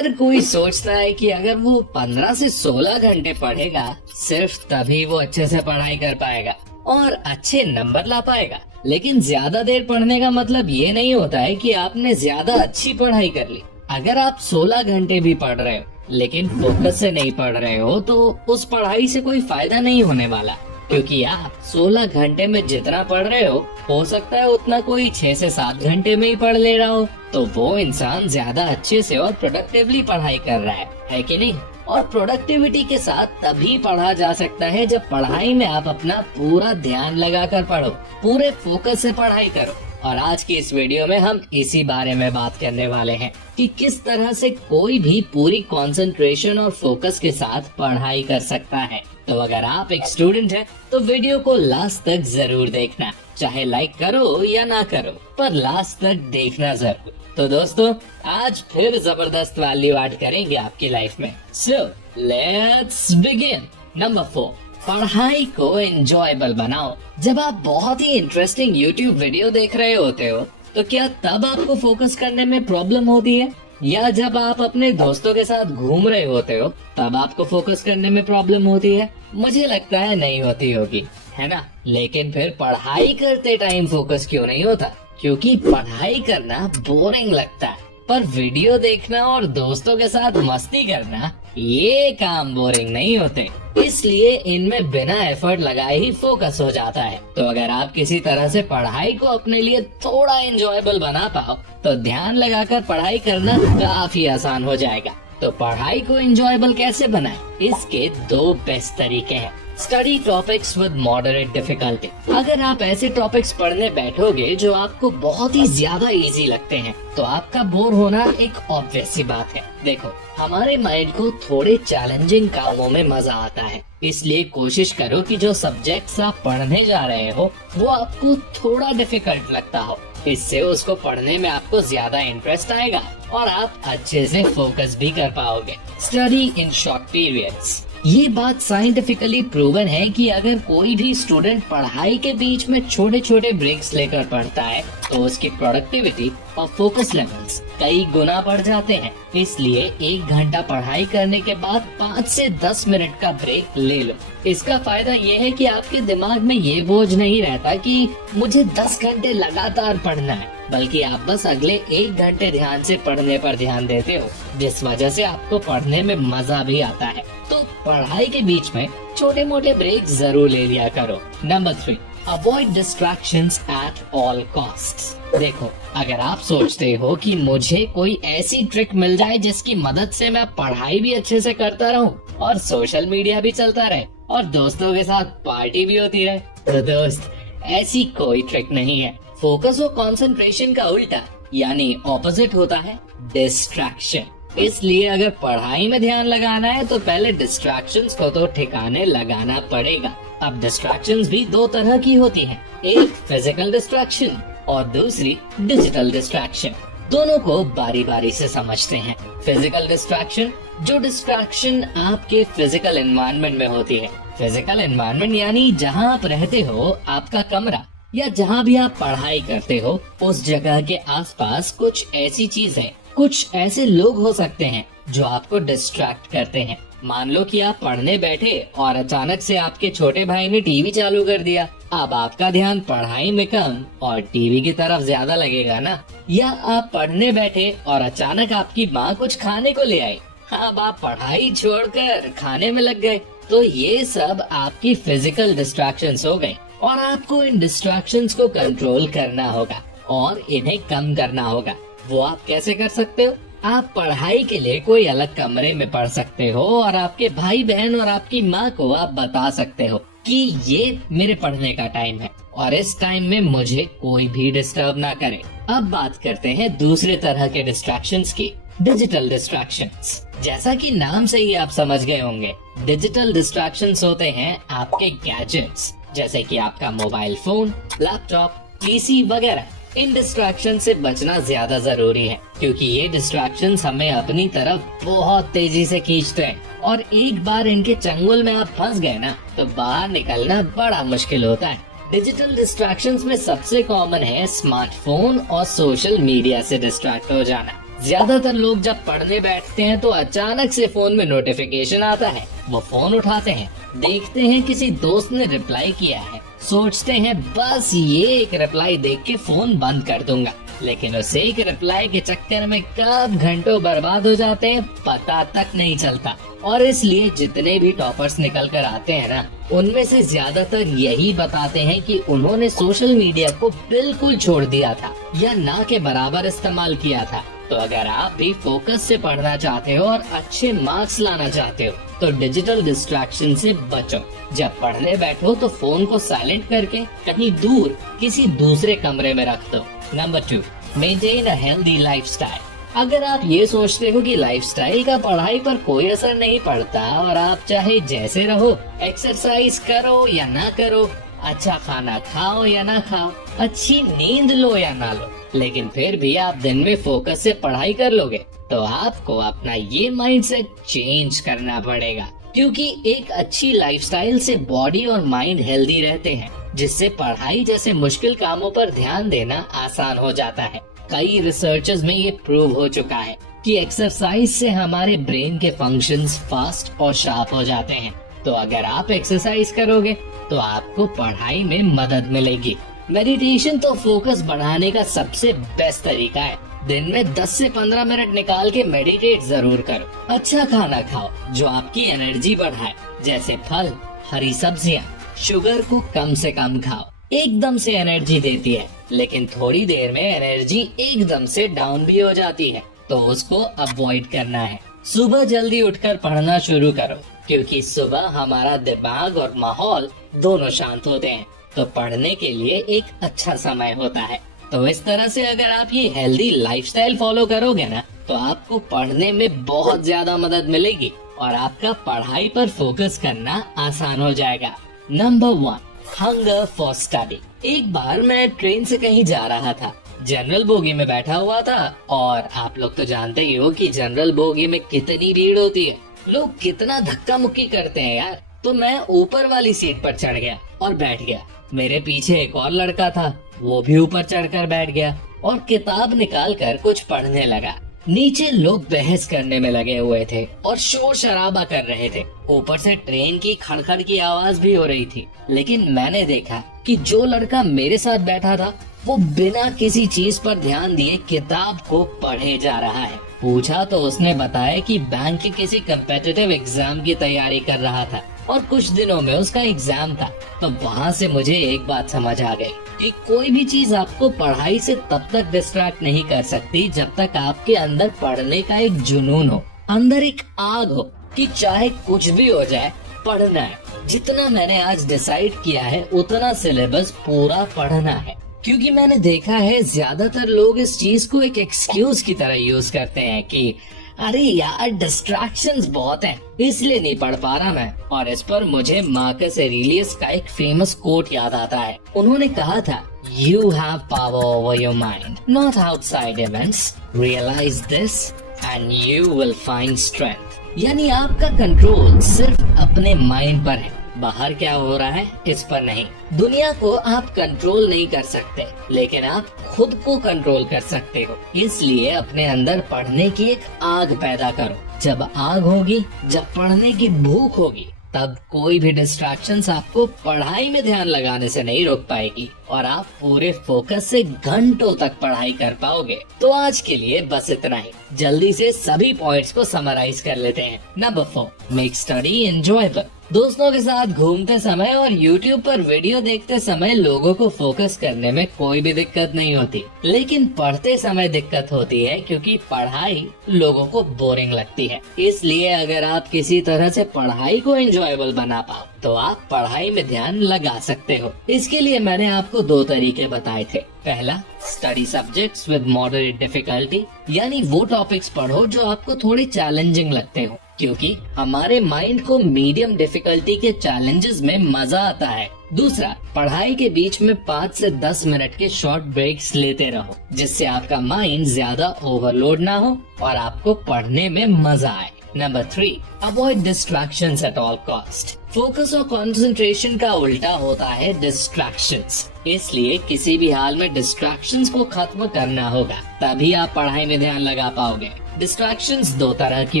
हर कोई सोचता है कि अगर वो 15 से 16 घंटे पढ़ेगा सिर्फ तभी वो अच्छे से पढ़ाई कर पाएगा और अच्छे नंबर ला पाएगा। लेकिन ज्यादा देर पढ़ने का मतलब ये नहीं होता है कि आपने ज्यादा अच्छी पढ़ाई कर ली। अगर आप 16 घंटे भी पढ़ रहे हो लेकिन फोकस से नहीं पढ़ रहे हो तो उस पढ़ाई से कोई फायदा नहीं होने वाला, क्योंकि आप 16 घंटे में जितना पढ़ रहे हो सकता है उतना कोई 6 से 7 घंटे में ही पढ़ ले रहा हो। तो वो इंसान ज्यादा अच्छे से और प्रोडक्टिवली पढ़ाई कर रहा है कि नहीं? और प्रोडक्टिविटी के साथ तभी पढ़ा जा सकता है जब पढ़ाई में आप अपना पूरा ध्यान लगाकर पढ़ो, पूरे फोकस से पढ़ाई करो। और आज की इस वीडियो में हम इसी बारे में बात करने वाले हैं कि किस तरह से कोई भी पूरी कंसंट्रेशन और फोकस के साथ पढ़ाई कर सकता है। तो अगर आप एक स्टूडेंट हैं तो वीडियो को लास्ट तक जरूर देखना, चाहे लाइक करो या ना करो, पर लास्ट तक देखना जरूर। तो दोस्तों, आज फिर जबरदस्त वैल्यू ऐड करेंगे आपकी लाइफ में। So let's begin. नंबर 4, पढ़ाई को एंजॉयबल बनाओ। जब आप बहुत ही इंटरेस्टिंग यूट्यूब वीडियो देख रहे होते हो तो क्या तब आपको फोकस करने में प्रॉब्लम होती है, या जब आप अपने दोस्तों के साथ घूम रहे होते हो तब आपको फोकस करने में प्रॉब्लम होती है? मुझे लगता है नहीं होती होगी, है ना? लेकिन फिर पढ़ाई करते टाइम फोकस क्यों नहीं होता? क्योंकि पढ़ाई करना बोरिंग लगता है, पर वीडियो देखना और दोस्तों के साथ मस्ती करना ये काम बोरिंग नहीं होते। इसलिए इनमें बिना एफर्ट लगाए ही फोकस हो जाता है। तो अगर आप किसी तरह से पढ़ाई को अपने लिए थोड़ा एंजॉयबल बना पाओ तो ध्यान लगाकर पढ़ाई करना काफी आसान हो जाएगा। तो पढ़ाई को एंजॉयबल कैसे बनाएं? इसके 2 बेस्ट तरीके हैं। Study topics with moderate difficulty. अगर आप ऐसे टॉपिक्स पढ़ने बैठोगे जो आपको बहुत ही ज्यादा इजी लगते हैं तो आपका बोर होना एक ऑब्वियस सी बात है। देखो, हमारे माइंड को थोड़े चैलेंजिंग कामों में मजा आता है, इसलिए कोशिश करो कि जो सब्जेक्ट्स आप पढ़ने जा रहे हो वो आपको थोड़ा डिफिकल्ट लगता हो। इससे उसको पढ़ने में आपको ज्यादा इंटरेस्ट आएगा और आप अच्छे से फोकस भी कर पाओगे। Study in short periods. ये बात साइंटिफिकली प्रूवन है कि अगर कोई भी स्टूडेंट पढ़ाई के बीच में छोटे छोटे ब्रेक्स लेकर पढ़ता है तो उसकी प्रोडक्टिविटी और फोकस लेवल्स कई गुना बढ़ जाते हैं। इसलिए 1 घंटा पढ़ाई करने के बाद 5 से 10 मिनट का ब्रेक ले लो। इसका फायदा ये है कि आपके दिमाग में ये बोझ नहीं रहता कि मुझे 10 घंटे लगातार पढ़ना है, बल्कि आप बस अगले 1 घंटे ध्यान से पढ़ने पर ध्यान देते हो, जिस वजह से आपको पढ़ने में मजा भी आता है। तो पढ़ाई के बीच में छोटे मोटे ब्रेक जरूर ले लिया करो। Number 3, avoid distractions at all costs. देखो, अगर आप सोचते हो कि मुझे कोई ऐसी ट्रिक मिल जाए जिसकी मदद से मैं पढ़ाई भी अच्छे से करता रहूं और सोशल मीडिया भी चलता रहे और दोस्तों के साथ पार्टी भी होती रहे, तो दोस्त ऐसी कोई ट्रिक नहीं है। फोकस और कंसंट्रेशन का उल्टा यानी ऑपोजिट होता है डिस्ट्रैक्शन। इसलिए अगर पढ़ाई में ध्यान लगाना है तो पहले डिस्ट्रैक्शंस को तो ठिकाने लगाना पड़ेगा। अब डिस्ट्रैक्शंस भी 2 तरह की होती हैं, एक फिजिकल डिस्ट्रैक्शन और दूसरी डिजिटल डिस्ट्रैक्शन। दोनों को बारी बारी से समझते हैं। फिजिकल डिस्ट्रैक्शन, जो डिस्ट्रैक्शन आपके फिजिकल एनवायरनमेंट में होती है। फिजिकल एनवायरनमेंट यानी जहां आप रहते हो, आपका कमरा या जहां भी आप पढ़ाई करते हो, उस जगह के आसपास कुछ ऐसी चीजें, कुछ ऐसे लोग हो सकते हैं जो आपको डिस्ट्रैक्ट करते हैं। मान लो कि आप पढ़ने बैठे और अचानक से आपके छोटे भाई ने टीवी चालू कर दिया। अब आपका ध्यान पढ़ाई में कम और टीवी की तरफ ज्यादा लगेगा ना? या आप पढ़ने बैठे और अचानक आपकी माँ कुछ खाने को ले आई, अब आप पढ़ाई छोड़कर खाने में लग गए। तो ये सब आपकी फिजिकल डिस्ट्रैक्शंस हो गए और आपको इन डिस्ट्रैक्शंस को कंट्रोल करना होगा और इन्हें कम करना होगा। वो आप कैसे कर सकते हो? आप पढ़ाई के लिए कोई अलग कमरे में पढ़ सकते हो और आपके भाई बहन और आपकी माँ को आप बता सकते हो कि ये मेरे पढ़ने का टाइम है और इस टाइम में मुझे कोई भी डिस्टर्ब ना करे। अब बात करते हैं दूसरे तरह के डिस्ट्रैक्शंस की, डिजिटल डिस्ट्रैक्शंस। जैसा कि नाम से ही आप समझ गए होंगे, डिजिटल डिस्ट्रैक्शंस होते हैं आपके गैजेट्स, जैसे कि आपका मोबाइल फोन, लैपटॉप, पीसी वगैरह। इन डिस्ट्रैक्शन से बचना ज्यादा जरूरी है क्योंकि ये डिस्ट्रैक्शंस हमें अपनी तरफ बहुत तेजी से खींचते हैं और एक बार इनके चंगुल में आप फंस गए ना तो बाहर निकलना बड़ा मुश्किल होता है। डिजिटल डिस्ट्रैक्शंस में सबसे कॉमन है स्मार्टफोन और सोशल मीडिया से डिस्ट्रैक्ट हो जाना। ज्यादातर लोग जब पढ़ने बैठते हैं तो अचानक से फोन में नोटिफिकेशन आता है। वो फोन उठाते हैं, देखते हैं किसी दोस्त ने रिप्लाई किया है, सोचते हैं बस ये एक रिप्लाई देख के फोन बंद कर दूंगा, लेकिन उस एक रिप्लाई के चक्कर में कब घंटों बर्बाद हो जाते हैं पता तक नहीं चलता। और इसलिए जितने भी टॉपर्स निकल कर आते हैं ना, उनमें से ज्यादातर यही बताते हैं कि उन्होंने सोशल मीडिया को बिल्कुल छोड़ दिया था या ना के बराबर इस्तेमाल किया था। तो अगर आप भी फोकस से पढ़ना चाहते हो और अच्छे मार्क्स लाना चाहते हो तो डिजिटल डिस्ट्रैक्शन से बचो। जब पढ़ने बैठो तो फोन को साइलेंट करके कहीं दूर किसी दूसरे कमरे में रख दो। Number 2, maintain a healthy lifestyle. अगर आप ये सोचते हो कि लाइफस्टाइल का पढ़ाई पर कोई असर नहीं पड़ता और आप चाहे जैसे रहो, एक्सरसाइज करो या ना करो, अच्छा खाना खाओ या ना खाओ, अच्छी नींद लो या ना लो, लेकिन फिर भी आप दिन में फोकस से पढ़ाई कर लोगे, तो आपको अपना ये माइंडसेट चेंज करना पड़ेगा। क्योंकि एक अच्छी लाइफस्टाइल से बॉडी और माइंड हेल्दी रहते हैं, जिससे पढ़ाई जैसे मुश्किल कामों पर ध्यान देना आसान हो जाता है। कई रिसर्चेस में ये प्रूव हो चुका है कि एक्सरसाइज से हमारे ब्रेन के फंक्शंस फास्ट और शार्प हो जाते हैं। तो अगर आप एक्सरसाइज करोगे तो आपको पढ़ाई में मदद मिलेगी। मेडिटेशन तो फोकस बढ़ाने का सबसे बेस्ट तरीका है। दिन में 10 से 15 मिनट निकाल के मेडिटेट जरूर करो। अच्छा खाना खाओ जो आपकी एनर्जी बढ़ाए, जैसे फल, हरी सब्जियाँ। शुगर को कम से कम खाओ, एकदम से एनर्जी देती है, लेकिन थोड़ी देर में एनर्जी एकदम से डाउन भी हो जाती है, तो उसको अवॉइड करना है। सुबह जल्दी उठकर पढ़ना शुरू करो, क्योंकि सुबह हमारा दिमाग और माहौल दोनों शांत होते हैं, तो पढ़ने के लिए एक अच्छा समय होता है। तो इस तरह से अगर आप ये हेल्दी लाइफस्टाइल फॉलो करोगे ना, तो आपको पढ़ने में बहुत ज्यादा मदद मिलेगी और आपका पढ़ाई पर फोकस करना आसान हो जाएगा। Number 1, hunger for study. एक बार मैं ट्रेन से कहीं जा रहा था, जनरल बोगी में बैठा हुआ था, और आप लोग तो जानते ही हो कि जनरल बोगी में कितनी भीड़ होती है, लोग कितना धक्का मुक्की करते हैं यार। तो मैं ऊपर वाली सीट पर चढ़ गया और बैठ गया। मेरे पीछे एक और लड़का था, वो भी ऊपर चढ़कर बैठ गया और किताब निकाल कर कुछ पढ़ने लगा। नीचे लोग बहस करने में लगे हुए थे और शोर शराबा कर रहे थे। ऊपर से ट्रेन की खड़खड़ की आवाज भी हो रही थी। लेकिन मैंने देखा कि जो लड़का मेरे साथ बैठा था वो बिना किसी चीज पर ध्यान दिए किताब को पढ़े जा रहा है। पूछा तो उसने बताया कि बैंक के किसी कम्पिटिटिव एग्जाम की तैयारी कर रहा था और कुछ दिनों में उसका एग्जाम था। तो वहाँ से मुझे एक बात समझ आ गई कि कोई भी चीज आपको पढ़ाई से तब तक डिस्ट्रैक्ट नहीं कर सकती जब तक आपके अंदर पढ़ने का एक जुनून हो, अंदर एक आग हो कि चाहे कुछ भी हो जाए पढ़ना है। जितना मैंने आज डिसाइड किया है उतना सिलेबस पूरा पढ़ना है, क्योंकि मैंने देखा है ज्यादातर लोग इस चीज को एक एक्सक्यूज की तरह यूज करते हैं कि अरे यार डिस्ट्रैक्शंस बहुत हैं, इसलिए नहीं पढ़ पा रहा मैं। और इस पर मुझे मार्कस एरेलियस का एक फेमस कोट याद आता है। उन्होंने कहा था, You have power over your mind, not outside events. Realize this and you will find strength. यानी आपका कंट्रोल सिर्फ अपने माइंड पर है, बाहर क्या हो रहा है इस पर नहीं। दुनिया को आप कंट्रोल नहीं कर सकते, लेकिन आप खुद को कंट्रोल कर सकते हो। इसलिए अपने अंदर पढ़ने की एक आग पैदा करो। जब आग होगी, जब पढ़ने की भूख होगी, तब कोई भी डिस्ट्रैक्शंस आपको पढ़ाई में ध्यान लगाने से नहीं रोक पाएगी और आप पूरे फोकस से घंटों तक पढ़ाई कर पाओगे। तो आज के लिए बस इतना ही। जल्दी से सभी पॉइंट्स को समराइज कर लेते हैं। Number 4, make study enjoyable. दोस्तों के साथ घूमते समय और YouTube पर वीडियो देखते समय लोगों को फोकस करने में कोई भी दिक्कत नहीं होती, लेकिन पढ़ते समय दिक्कत होती है क्योंकि पढ़ाई लोगों को बोरिंग लगती है। इसलिए अगर आप किसी तरह से पढ़ाई को एंजॉयबल बना पाओ तो आप पढ़ाई में ध्यान लगा सकते हो। इसके लिए मैंने आपको 2 तरीके बताए थे। पहला, study subjects with moderate difficulty, यानी वो टॉपिक्स पढ़ो जो आपको थोड़े चैलेंजिंग लगते हो, क्योंकि हमारे माइंड को मीडियम डिफिकल्टी के चैलेंजेस में मजा आता है। दूसरा, पढ़ाई के बीच में 5 से 10 मिनट के शॉर्ट ब्रेक्स लेते रहो, जिससे आपका माइंड ज्यादा ओवरलोड ना हो और आपको पढ़ने में मजा आए। Number 3, avoid distractions at all cost. Focus और कंसंट्रेशन का उल्टा होता है डिस्ट्रैक्शंस। इसलिए किसी भी हाल में डिस्ट्रैक्शंस को खत्म करना होगा, तभी आप पढ़ाई में ध्यान लगा पाओगे। डिस्ट्रैक्शंस दो तरह की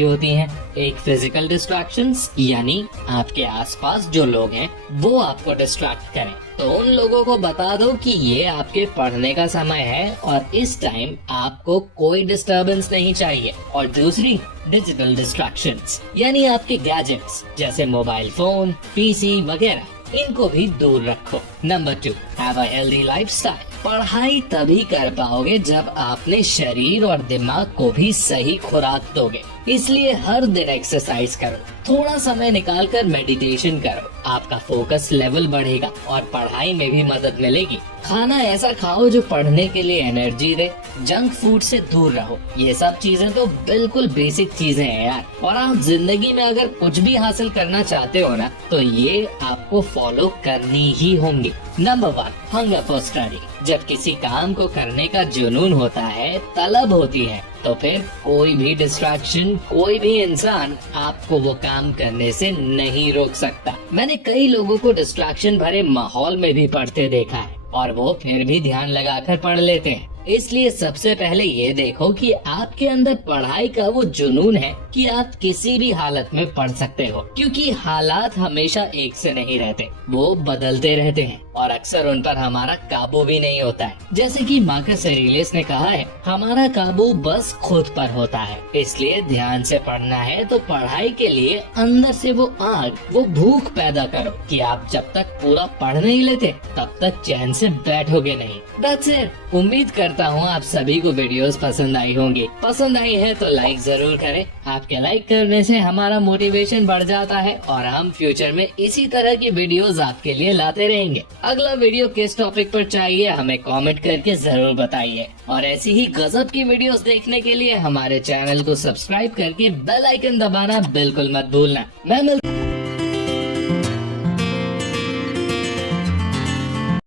होती हैं। एक फिजिकल डिस्ट्रैक्शंस, यानी आपके आसपास जो लोग हैं वो आपको डिस्ट्रैक्ट करें, तो उन लोगों को बता दो कि ये आपके पढ़ने का समय है और इस टाइम आपको कोई डिस्टरबेंस नहीं चाहिए। और दूसरी डिजिटल डिस्ट्रैक्शंस, यानी आपके गैजेट्स जैसे मोबाइल फोन, पीसी वगैरह, इनको भी दूर रखो। Number 2, have a healthy lifestyle. पढ़ाई तभी कर पाओगे जब आपने शरीर और दिमाग को भी सही खुराक दोगे। इसलिए हर दिन एक्सरसाइज करो, थोड़ा समय निकालकर मेडिटेशन करो, आपका फोकस लेवल बढ़ेगा और पढ़ाई में भी मदद मिलेगी। खाना ऐसा खाओ जो पढ़ने के लिए एनर्जी दे, जंक फूड से दूर रहो। ये सब चीजें तो बिल्कुल बेसिक चीजें हैं यार। और आप जिंदगी में अगर कुछ भी हासिल करना चाहते हो ना, तो ये आपको फॉलो करनी ही होंगी। Number 1, hunger for study. जब किसी काम को करने का जुनून होता है, तलब होती है, तो फिर कोई भी डिस्ट्रैक्शन, कोई भी इंसान आपको वो काम करने से नहीं रोक सकता। मैंने कई लोगों को डिस्ट्रैक्शन भरे माहौल में भी पढ़ते देखा है और वो फिर भी ध्यान लगाकर पढ़ लेते हैं। इसलिए सबसे पहले ये देखो कि आपके अंदर पढ़ाई का वो जुनून है कि आप किसी भी हालत में पढ़ सकते हो, क्योंकि हालात हमेशा एक से नहीं रहते, वो बदलते रहते हैं और अक्सर उन पर हमारा काबू भी नहीं होता है। जैसे कि मार्कस ऑरेलियस ने कहा है, हमारा काबू बस खुद पर होता है। इसलिए ध्यान से पढ़ना है तो पढ़ाई के लिए अंदर से वो आग, वो भूख पैदा करो कि आप जब तक पूरा पढ़ नहीं लेते तब तक चैन से बैठोगे नहीं। That's it। उम्मीद करता हूँ आप सभी को वीडियोस पसंद आई होंगी। पसंद आई है तो लाइक जरूर करें। आपके लाइक करने से हमारा मोटिवेशन बढ़ जाता है और हम फ्यूचर में इसी तरह की वीडियोस आपके लिए लाते रहेंगे। अगला वीडियो किस टॉपिक पर चाहिए हमें कमेंट करके जरूर बताइए। और ऐसी ही गजब की वीडियोस देखने के लिए हमारे चैनल को सब्सक्राइब करके बेल आइकन दबाना बिल्कुल मत भूलना। मैं